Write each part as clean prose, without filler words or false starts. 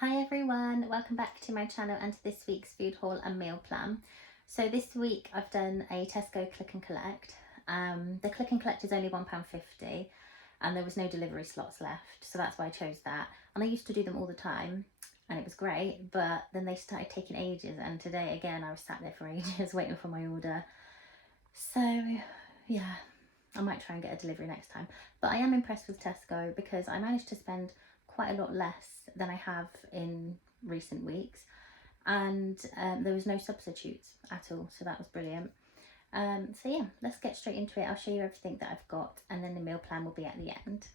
Hi everyone, welcome back to my channel and to this week's food haul and meal plan. So this week I've done a Tesco click and collect. The click and collect is only £1.50 and there was no delivery slots left, so that's why I chose that. And I used to do them all the time and it was great, but then they started taking ages, and today again I was sat there for ages waiting for my order. So yeah, I might try and get a delivery next time. But I am impressed with Tesco because I managed to spend quite a lot less than I have in recent weeks, and there was no substitutes at all, so that was brilliant. So yeah, let's get straight into it. I'll show you everything that I've got and then the meal plan will be at the end.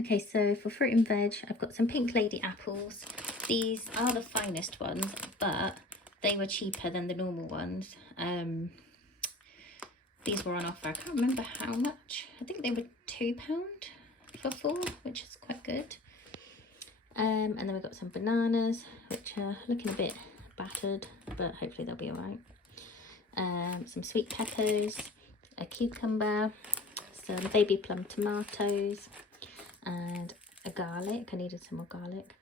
Okay, so for fruit and veg, I've got some Pink Lady apples. These are the finest ones, but they were cheaper than the normal ones. These were on offer. I can't remember how much. I think they were £2 for 4, which is quite good. And then we've got some bananas, which are looking a bit battered, but hopefully they'll be all right. Some sweet peppers, a cucumber, some baby plum tomatoes, and a garlic. I needed some more garlic.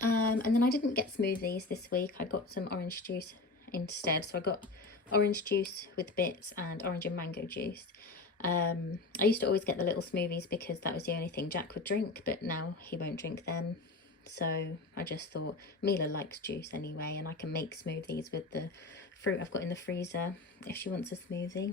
And then I didn't get smoothies this week. I got some orange juice instead. So I got orange juice with bits and orange and mango juice. I used to always get the little smoothies because that was the only thing Jack would drink, but now he won't drink them. So I just thought Mila likes juice anyway, and I can make smoothies with the fruit I've got in the freezer if she wants a smoothie.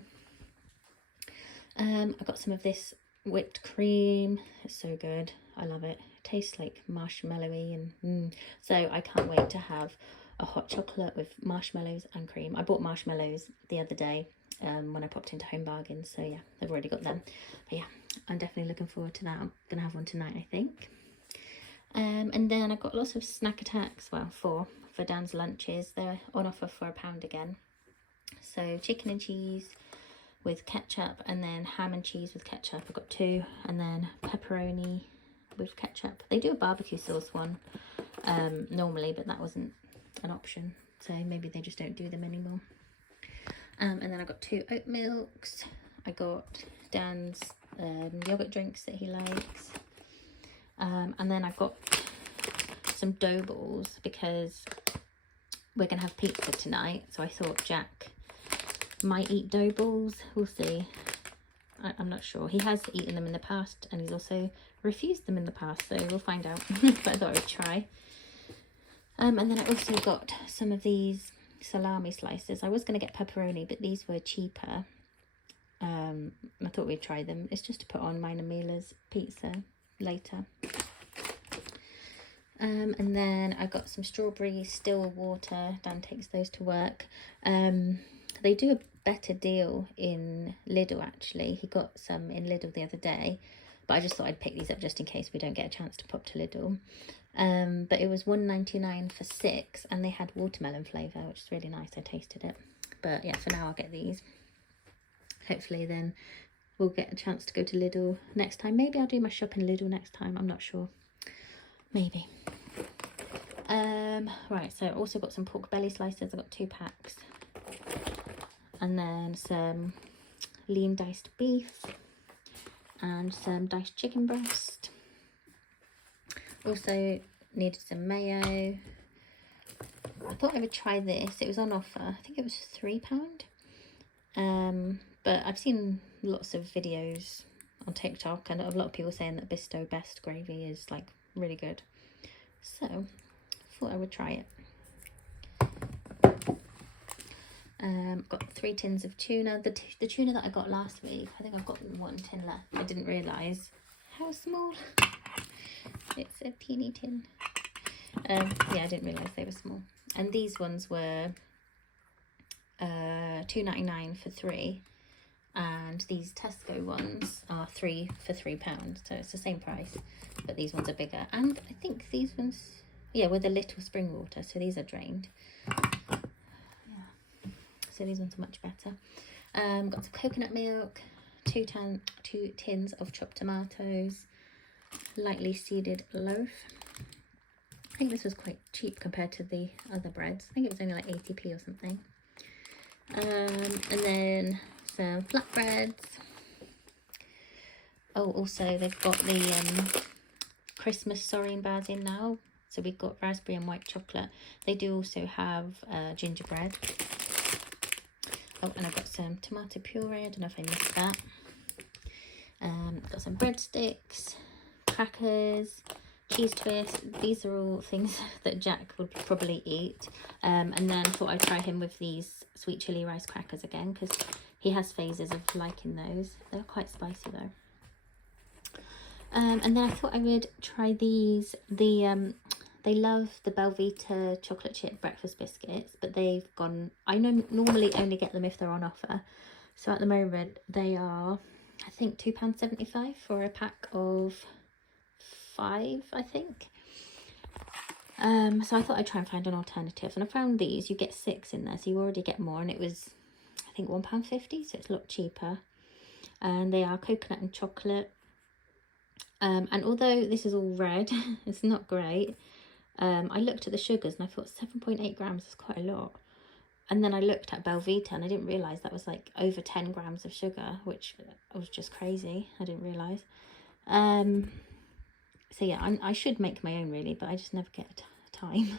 I got some of this whipped cream. It's so good. I love it. It tastes like marshmallowy, and so I can't wait to have a hot chocolate with marshmallows and cream. I bought marshmallows the other day when I popped into Home Bargains, so yeah, I've already got them. But yeah, I'm definitely looking forward to that. I'm gonna have one tonight, I think. And then I've got lots of snack attacks, well, for Dan's lunches. They're on offer for £1 again. So chicken and cheese with ketchup, and then ham and cheese with ketchup. I've got 2, and then pepperoni with ketchup. They do a barbecue sauce one normally, but that wasn't an option, so maybe they just don't do them anymore. And then I got 2 oat milks. I got Dan's yogurt drinks that he likes. And then I've got some dough balls because we're gonna have pizza tonight, so I thought Jack might eat dough balls. We'll see. I'm not sure. He has eaten them in the past, and he's also refused them in the past, so we'll find out. But I thought I would try. And then I also got some of these salami slices. I was going to get pepperoni, but these were cheaper. I thought we'd try them. It's just to put on mine and Mila's pizza later. And then I got some strawberry still water. Dan takes those to work. They do a better deal in Lidl, actually. He got some in Lidl the other day, but I just thought I'd pick these up just in case we don't get a chance to pop to Lidl. But it was £1.99 for 6, and they had watermelon flavour, which is really nice. I tasted it. But yeah, for now I'll get these. Hopefully then we'll get a chance to go to Lidl next time. Maybe I'll do my shop in Lidl next time. I'm not sure. Maybe. Right, so I also got some pork belly slices. I got 2 packs. And then some lean diced beef and some diced chicken breast. Also needed some mayo. I thought I would try this. It was on offer. I think it was £3. But I've seen lots of videos on TikTok and a lot of people saying that Bisto Best gravy is like really good. So I thought I would try it. Got 3 tins of tuna. The tuna that I got last week, I think I've got 1 tin left. I didn't realise how small. It's a teeny tin. Yeah, I didn't realise they were small. And these ones were £2.99 for 3, and these Tesco ones are 3 for £3. So it's the same price, but these ones are bigger. And I think these ones, yeah, were the little spring water, so these are drained. So these ones are much better. Got some coconut milk, 2 tins of chopped tomatoes, lightly seeded loaf. I think this was quite cheap compared to the other breads. I think it was only like 80p or something. And then some flatbreads. Oh, also they've got the Christmas soreen bars in now. So we've got raspberry and white chocolate. They do also have gingerbread. Oh, and I've got some tomato puree. I don't know if I missed that. Got some breadsticks, crackers, cheese twist. These are all things that Jack would probably eat. And then I thought I'd try him with these sweet chili rice crackers again, because he has phases of liking those. They're quite spicy though. And then I thought I would try these. They love the Belvita chocolate chip breakfast biscuits, but they've gone, I normally only get them if they're on offer. So at the moment they are, I think, £2.75 for a pack of 5, I think. So I thought I'd try and find an alternative, and I found these. You get 6 in there, so you already get more, and it was, I think, £1.50, so it's a lot cheaper. And they are coconut and chocolate. And although this is all red, it's not great. I looked at the sugars and I thought 7.8 grams is quite a lot. And then I looked at Belvita and I didn't realise that was like over 10 grams of sugar, which was just crazy. I didn't realise. So yeah, I should make my own really, but I just never get time.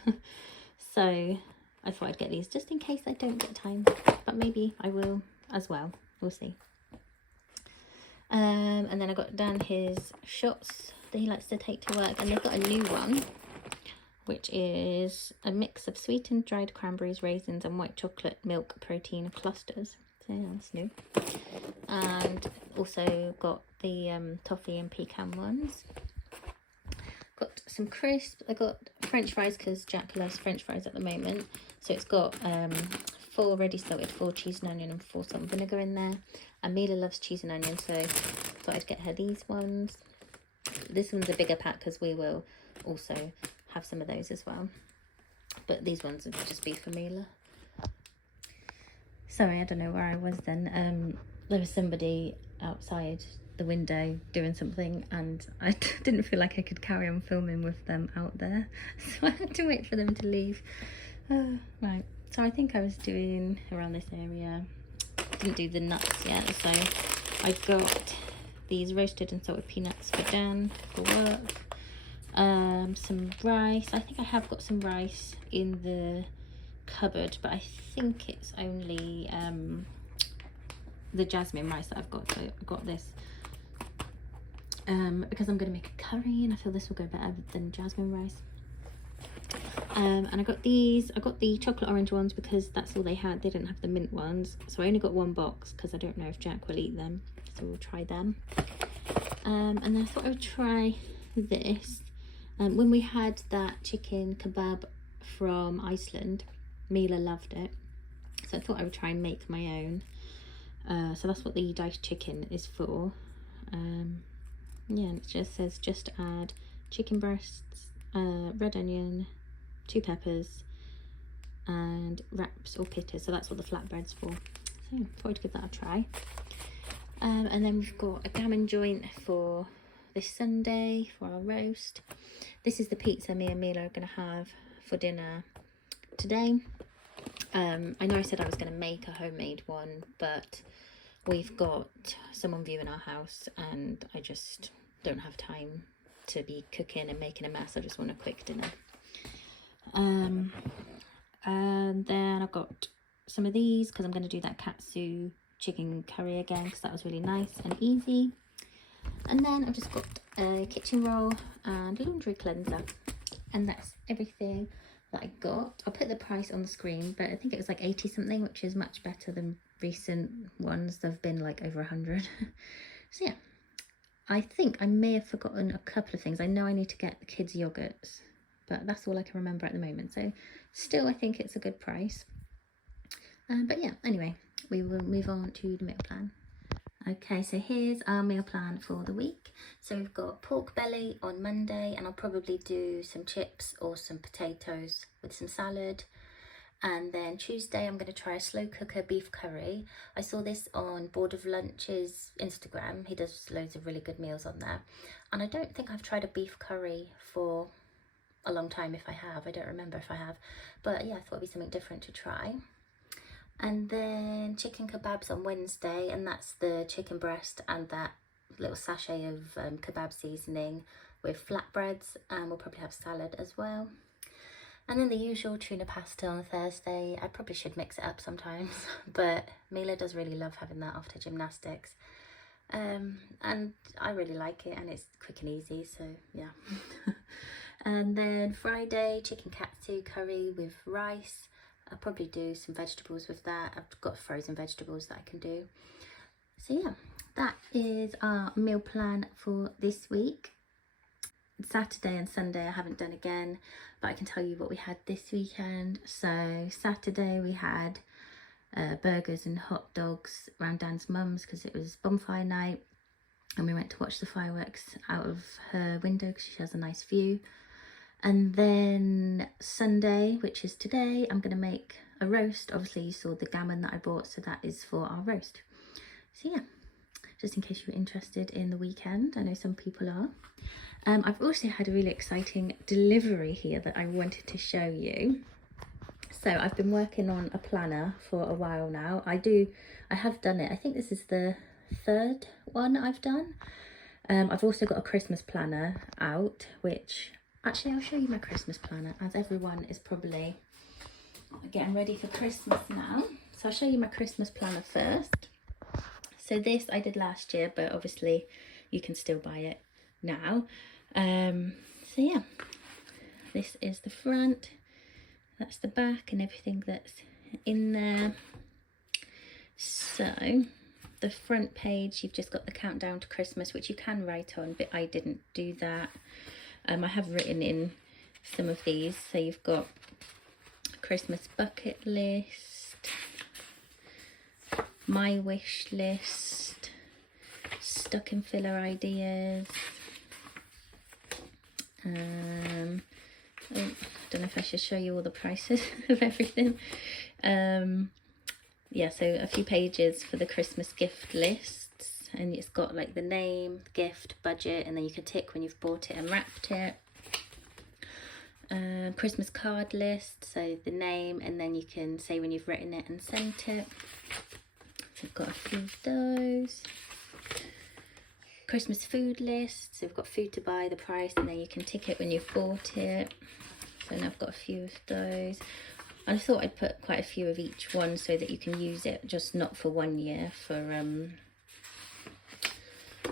So I thought I'd get these just in case I don't get time, but maybe I will as well. We'll see. And then I got Dan his shots that he likes to take to work, and they've got a new one, which is a mix of sweetened dried cranberries, raisins and white chocolate milk protein clusters. So yeah, that's new. And also got the toffee and pecan ones. Got some crisps. I got French fries because Jack loves French fries at the moment. So it's got 4 ready salted, 4 cheese and onion and 4 salt and vinegar in there. And Mila loves cheese and onion, so I thought I'd get her these ones. This one's a bigger pack because we will also have some of those as well. But these ones would just be for Mila. Sorry, I don't know where I was then. There was somebody outside the window doing something, and I didn't feel like I could carry on filming with them out there. So I had to wait for them to leave. Right, so I think I was doing around this area. Didn't do the nuts yet, so I got these roasted and salted peanuts for Dan for work. Some rice. I think I have got some rice in the cupboard, but I think it's only the jasmine rice that I've got. So I got this because I'm going to make a curry, and I feel this will go better than jasmine rice. And I got these. I got the chocolate orange ones because that's all they had. They didn't have the mint ones, so I only got 1 box because I don't know if Jack will eat them, so we'll try them. And then I thought I would try this. When we had that chicken kebab from Iceland, Mila loved it, so I thought I would try and make my own. So that's what the diced chicken is for. Yeah, and it just says just add chicken breasts, red onion, 2 peppers and wraps or pittas. So that's what the flatbread's for. So I thought I'd give that a try. And then we've got a gammon joint for this Sunday for our roast. This is the pizza me and Mila are going to have for dinner today. I know I said I was going to make a homemade one, but we've got someone viewing our house and I just don't have time to be cooking and making a mess. I just want a quick dinner. And then I've got some of these because I'm going to do that katsu chicken curry again because that was really nice and easy. And then I've just got a kitchen roll and a laundry cleanser, and that's everything that I got. I'll put the price on the screen, but I think it was like 80 something, which is much better than recent ones. They've been like over 100. So yeah, I think I may have forgotten a couple of things. I know I need to get the kids yogurts, but that's all I can remember at the moment. So still, I think it's a good price. But yeah, anyway, we will move on to the meal plan. Okay, so here's our meal plan for the week. So we've got pork belly on Monday, and I'll probably do some chips or some potatoes with some salad. And then Tuesday, I'm going to try a slow cooker beef curry. I saw this on Board of Lunch's Instagram. He does loads of really good meals on there. And I don't think I've tried a beef curry for a long time. If I have, I don't remember if I have. But yeah, I thought it'd be something different to try. And then chicken kebabs on Wednesday, and that's the chicken breast and that little sachet of kebab seasoning with flatbreads, and we'll probably have salad as well. And then the usual tuna pasta on Thursday. I probably should mix it up sometimes, but Mila does really love having that after gymnastics. And I really like it, and it's quick and easy, so yeah. And then Friday, chicken katsu curry with rice. I'll probably do some vegetables with that. I've got frozen vegetables that I can do. So yeah, that is our meal plan for this week. Saturday and Sunday I haven't done again, but I can tell you what we had this weekend. So Saturday we had burgers and hot dogs around Dan's mum's because it was bonfire night, and we went to watch the fireworks out of her window because she has a nice view. And then Sunday, which is today, I'm going to make a roast. Obviously you saw the gammon that I bought, so that is for our roast. So yeah, just in case you're interested in the weekend, I know some people are. I've also had a really exciting delivery here that I wanted to show you. So I've been working on a planner for a while now. I have done it. I think this is the third one I've done. I've also got a Christmas planner out, which actually I'll show you my Christmas planner, as everyone is probably getting ready for Christmas now. So I'll show you my Christmas planner first. So this I did last year, but obviously you can still buy it now. So yeah, this is the front, that's the back, and everything that's in there. So the front page, you've just got the countdown to Christmas, which you can write on, but I didn't do that. I have written in some of these. So you've got Christmas bucket list, my wish list, stocking filler ideas. I don't know if I should show you all the prices of everything. Yeah, so a few pages for the Christmas gift lists, and it's got like the name, gift, budget, and then you can tick when you've bought it and wrapped it. Christmas card list, so the name, and then you can say when you've written it and sent it. So I've got a few of those. Christmas food list, so we've got food to buy, the price, and then you can tick it when you've bought it. So now I've got a few of those. I thought I'd put quite a few of each one so that you can use it, just not for 1 year, for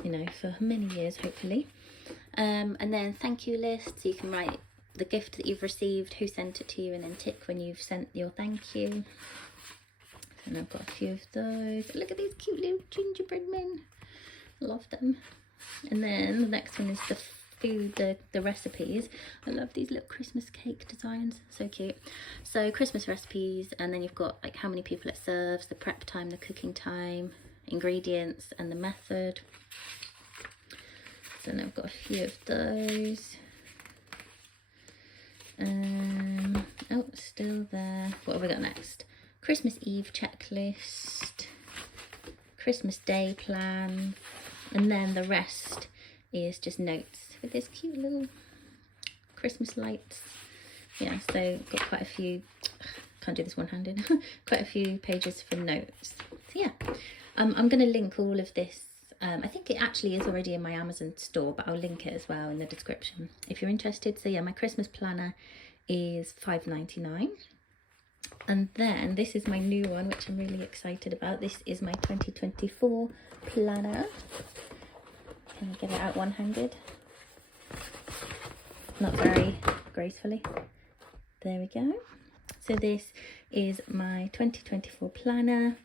you know, for many years hopefully. And then thank you list, so you can write the gift that you've received, who sent it to you, and then tick when you've sent your thank you. And I've got a few of those. Look at these cute little gingerbread men. Love them. And then the next one is the food, the recipes. I love these little Christmas cake designs, so cute. So Christmas recipes, and then you've got like how many people it serves, the prep time, the cooking time, ingredients, and the method. So now I've got a few of those. Oh, still there. What have we got next? Christmas Eve checklist, Christmas Day plan, and then the rest is just notes with this cute little Christmas lights. Yeah, so got quite a few, can't do this one-handed, quite a few pages for notes. So yeah, I'm going to link all of this. I think it actually is already in my Amazon store, but I'll link it as well in the description if you're interested. So yeah, my Christmas planner is $5.99. And then this is my new one, which I'm really excited about. This is my 2024 planner. Can I get it out one-handed? Not very gracefully. There we go. So this is my 2024 planner.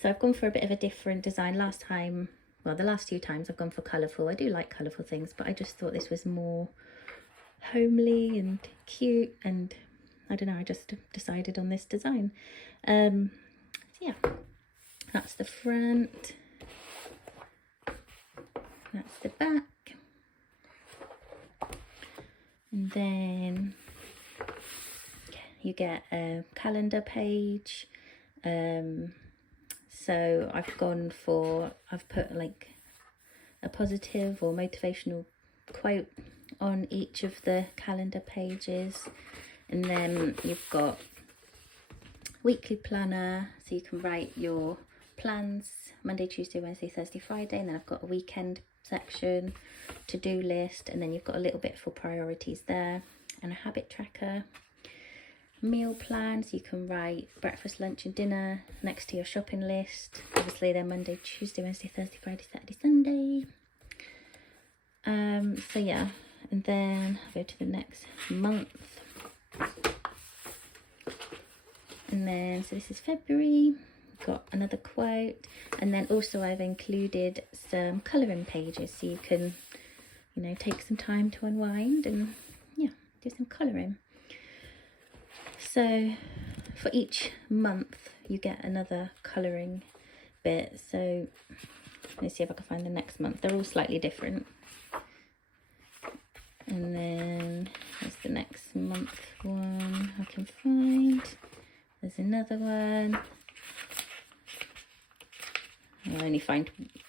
So I've gone for a bit of a different design. Last time, well, the last few times I've gone for colourful. I do like colourful things, but I just thought this was more homely and cute, and I don't know, I just decided on this design. So yeah, that's the front, that's the back, and then you get a calendar page. So I've put like a positive or motivational quote on each of the calendar pages. And then you've got weekly planner, so you can write your plans Monday, Tuesday, Wednesday, Thursday, Friday. And then I've got a weekend section, to-do list, and then you've got a little bit for priorities there, and a habit tracker, meal plan, so you can write breakfast, lunch and dinner next to your shopping list. Obviously they're Monday, Tuesday, Wednesday, Thursday, Friday, Saturday, Sunday. So yeah, and then I'll go to the next month. And then, so this is February, got another quote, and then also I've included some colouring pages so you can, you know, take some time to unwind and yeah, do some colouring. So for each month you get another colouring bit. So let's see if I can find the next month. They're all slightly different. And then there's the next month one I can find. There's another one.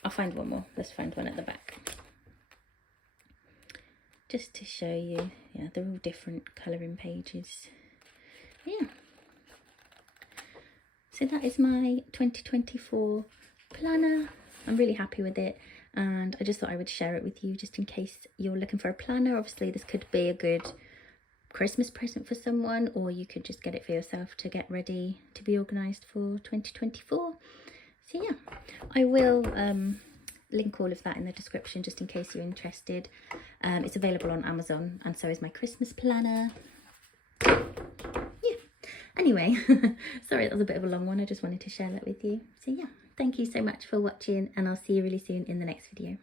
I'll find one more. Let's find one at the back. Just to show you, yeah, they're all different colouring pages. Yeah. So that is my 2024 planner. I'm really happy with it, and I just thought I would share it with you just in case you're looking for a planner. Obviously this could be a good Christmas present for someone, or you could just get it for yourself to get ready to be organised for 2024. So yeah, I will link all of that in the description just in case you're interested. It's available on Amazon, and so is my Christmas planner. Yeah, anyway, sorry that was a bit of a long one. I just wanted to share that with you. So yeah, thank you so much for watching, and I'll see you really soon in the next video.